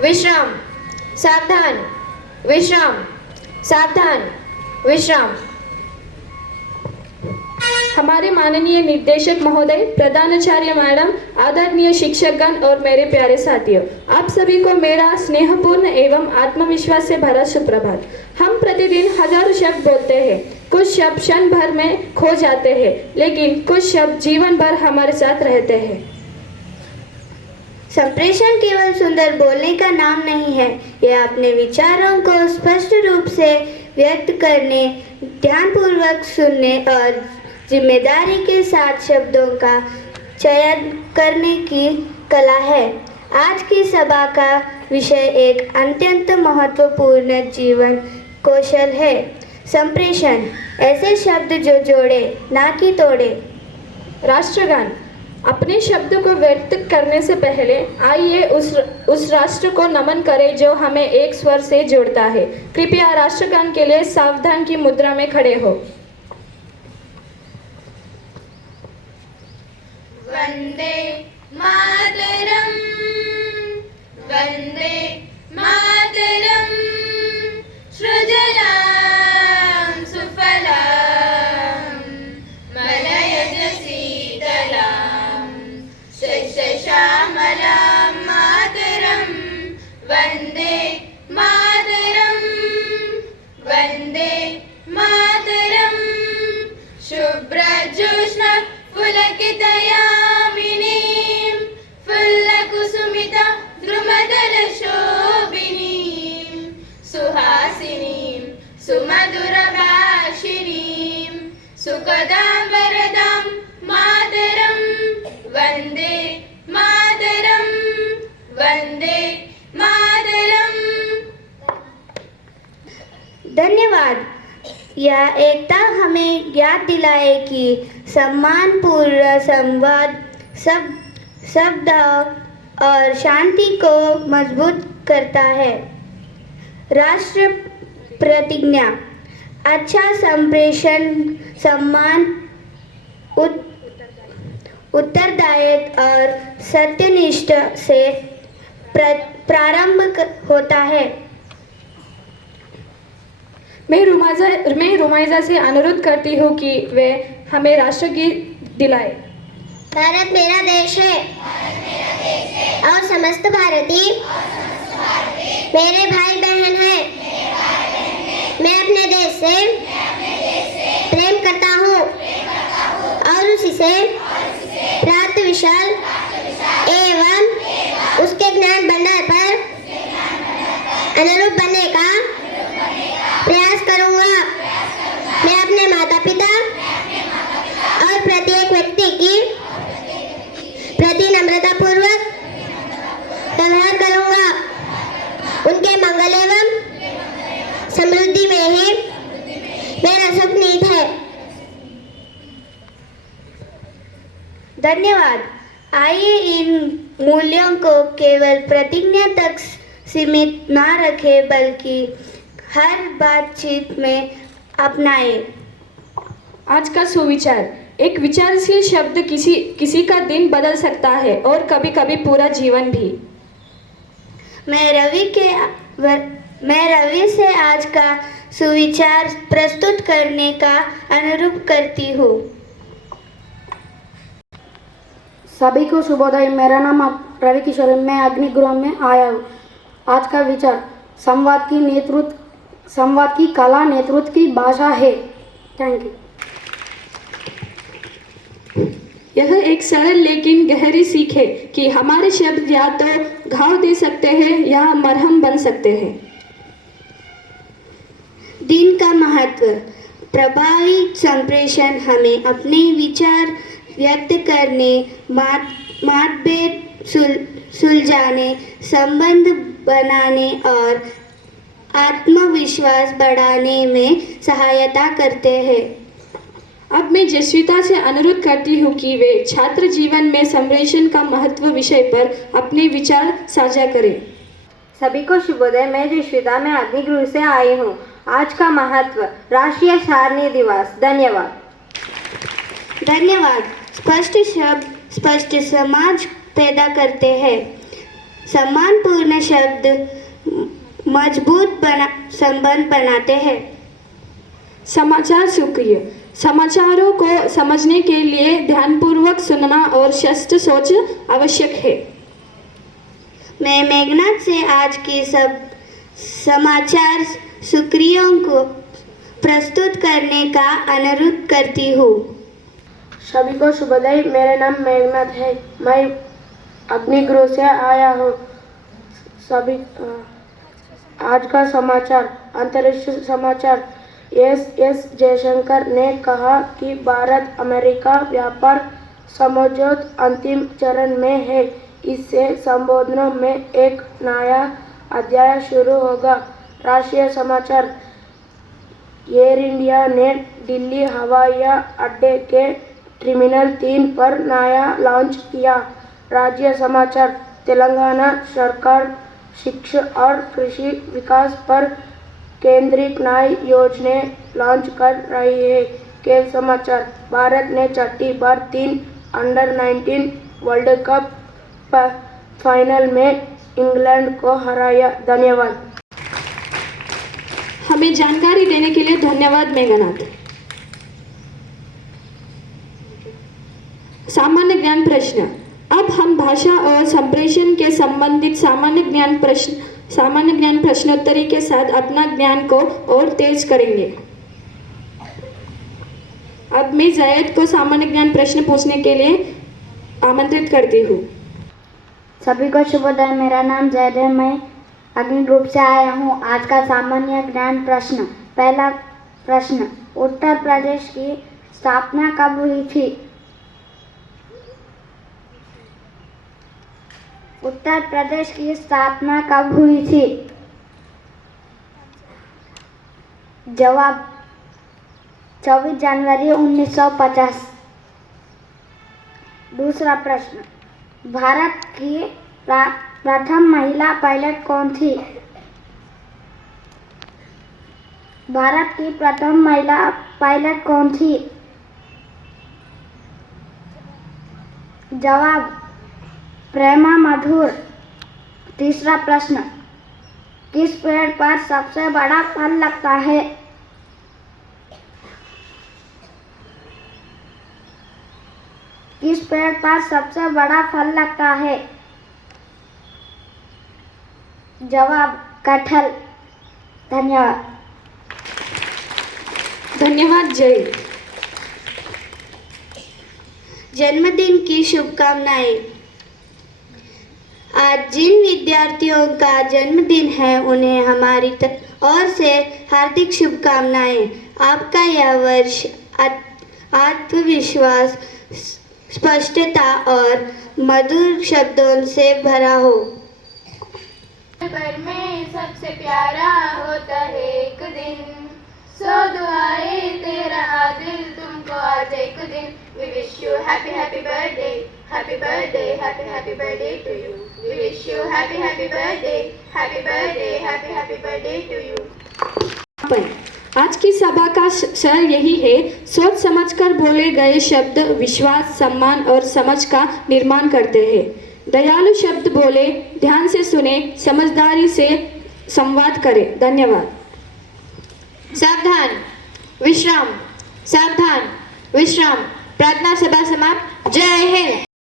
विश्राम, सावधान, विश्राम, सावधान, विश्राम। हमारे माननीय निर्देशक महोदय, प्रधानाचार्य मैडम, आदरणीय शिक्षकगण और मेरे प्यारे साथियों, आप सभी को मेरा स्नेहपूर्ण एवं आत्मविश्वास से भरा सुप्रभात। हम प्रतिदिन हजारों शब्द बोलते हैं, कुछ शब्द क्षण भर में खो जाते हैं, लेकिन कुछ शब्द जीवन भर हमारे साथ रहते हैं। संप्रेषण केवल सुंदर बोलने का नाम नहीं है, यह अपने विचारों को स्पष्ट रूप से व्यक्त करने, ध्यानपूर्वक सुनने और जिम्मेदारी के साथ शब्दों का चयन करने की कला है। आज की सभा का विषय एक अत्यंत महत्वपूर्ण जीवन कौशल है, संप्रेषण। ऐसे शब्द जो जोड़े, ना कि तोड़े। राष्ट्रगान। अपने शब्द को व्यक्त करने से पहले आइए उस राष्ट्र को नमन करें जो हमें एक स्वर से जोड़ता है। कृपया राष्ट्रगान के लिए सावधान की मुद्रा में खड़े हो। वंदे मातरम, वंदे मातरम, सृजलां सुफलां मलयज शीतलां सस्यश्यामलां मातरं। वंदे मातरं, वंदे मातरं, शुभ्रज्योत्स्ना पुलकितयामिनीं फुल्लकुसुमिता द्रुमदलशोभिनीं सुहासिनीं सुमधुरभाषिणीं सुखदां वरदां मातरं। वन्दे मातरं, वन्दे मातरं। धन्यवाद। यह एकता हमें याद दिलाए कि सम्मानपूर्ण संवाद सद्भाव और शांति को मजबूत करता है। राष्ट्र प्रतिज्ञा। अच्छा संप्रेषण सम्मान, उत्तरदायित्व और सत्यनिष्ठ से प्रारंभ होता है। मैं रुमाइजा से अनुरोध करती हूँ कि वे हमें राष्ट्रगीत दिलाए। भारत मेरा देश है और समस्त भारतीय मेरे भाई बहन हैं। मैं अपने देश से प्रेम करता हूँ और उसी से प्राप्त विशाल एवं उसके ज्ञान भंडार पर अनुरूप बनने का प्रयास करूँगा। मैं अपने माता पिता और प्रत्येक व्यक्ति की प्रति नम्रतापूर्वक व्यवहार करूँगा। उनके मंगल एवं समृद्धि में ही मेरा सुख निहित है। धन्यवाद। आइए इन मूल्यों को केवल प्रतिज्ञा तक सीमित न रखें, बल्कि हर बातचीत में अपनाएं। आज का सुविचार। एक विचारशील शब्द किसी का दिन बदल सकता है और कभी कभी पूरा जीवन भी। मैं रवि से आज का सुविचार प्रस्तुत करने का अनुरोध करती हूँ। सभी को शुभोदय। मेरा नाम रवि किशोर, मैं अग्निगृह में आया हूँ। आज का विचार, संवाद की कला नेतृत्व की भाषा है। Thank you. यह एक सरल लेकिन गहरी सीख है कि हमारे शब्द या तो घाव दे सकते हैं या मरहम बन सकते हैं। दिन का महत्व। प्रभावी संप्रेषण हमें अपने विचार व्यक्त करने, मतभेद सुलझाने, संबंध बनाने और आत्मविश्वास बढ़ाने में सहायता करते हैं। अब मैं जसविता से अनुरोध करती हूँ कि वे छात्र जीवन में संप्रेषण का महत्व विषय पर अपने विचार साझा करें। सभी को शुभोदय। मैं जसविता, मैं अग्निगृह से आई हूँ। आज का महत्व, राष्ट्रीय सारणी दिवस। धन्यवाद। धन्यवाद। स्पष्ट शब्द स्पष्ट समाज पैदा करते हैं। सम्मानपूर्ण शब्द मजबूत संबंध बनाते हैं। समाचार सुक्रिय। समाचारों को समझने के लिए ध्यानपूर्वक सुनना और स्पष्ट सोच आवश्यक है। मैं मेघनाथ से आज की सब समाचार सुक्रियों को प्रस्तुत करने का अनुरोध करती हूँ। सभी को शुभोदय। मेरा नाम मेघनाथ है। मैं अग्निगृह से आया हूँ। सभी आज का समाचार अंतरिक्ष समाचार। एस जयशंकर ने कहा कि भारत अमेरिका व्यापार समझौता अंतिम चरण में है। इससे संबंधों में एक नया अध्याय शुरू होगा। राष्ट्रीय समाचार। एयर इंडिया ने दिल्ली हवाई अड्डे के टर्मिनल 3 पर नया लॉन्च किया। राज्य समाचार। तेलंगाना सरकार शिक्षा और कृषि विकास पर केंद्रित नई योजना लॉन्च कर रही है। खेल समाचार। भारत ने छठी बार 3 अंडर-19 वर्ल्ड कप फाइनल में इंग्लैंड को हराया। धन्यवाद। हमें जानकारी देने के लिए धन्यवाद मेघनाथ। सामान्य ज्ञान प्रश्न। अब हम भाषा और संप्रेषण के संबंधित सामान्य ज्ञान प्रश्नोत्तरी के साथ अपना ज्ञान को और तेज करेंगे। अब मैं जायद को सामान्य ज्ञान प्रश्न पूछने के लिए आमंत्रित करती हूँ। सभी को शुभोदय। मेरा नाम जैद है। मैं अग्निगृह से आया हूँ। आज का सामान्य ज्ञान प्रश्न। पहला प्रश्न, उत्तर प्रदेश की स्थापना कब हुई थी? उत्तर प्रदेश की स्थापना कब हुई थी? जवाब 24 जनवरी 1950। दूसरा प्रश्न, भारत की प्रथम महिला पायलट कौन थी? भारत की प्रथम महिला पायलट कौन थी? जवाब प्रेमा मधुर। तीसरा प्रश्न, किस पेड़ पर सबसे बड़ा फल लगता है? किस पेड़ पर सबसे बड़ा फल लगता है? जवाब कटहल। धन्यवाद। धन्यवाद जय। जन्मदिन की शुभकामनाएं। आज जिन विद्यार्थियों का जन्मदिन है उन्हें हमारी ओर से हार्दिक शुभकामनाएं। आपका यह वर्ष आत्मविश्वास, स्पष्टता और मधुर शब्दों से भरा हो। पर में सबसे प्यारा होता है एक दिन, सो दुआएं तेरा आदिल तुमको आज एक दिन। We wish you happy birthday, happy birthday, happy birthday to you. We wish you happy birthday, happy birthday to you. आज की सभा का सर यही है, सोच समझकर बोले गए शब्द विश्वास, सम्मान और समझ का निर्माण करते हैं। दयालु शब्द बोले, ध्यान से सुने, समझदारी से संवाद करें। धन्यवाद। सावधान, विश्राम, सावधान, विश्राम। प्रार्थना सभा समाप्त। जय हिंद।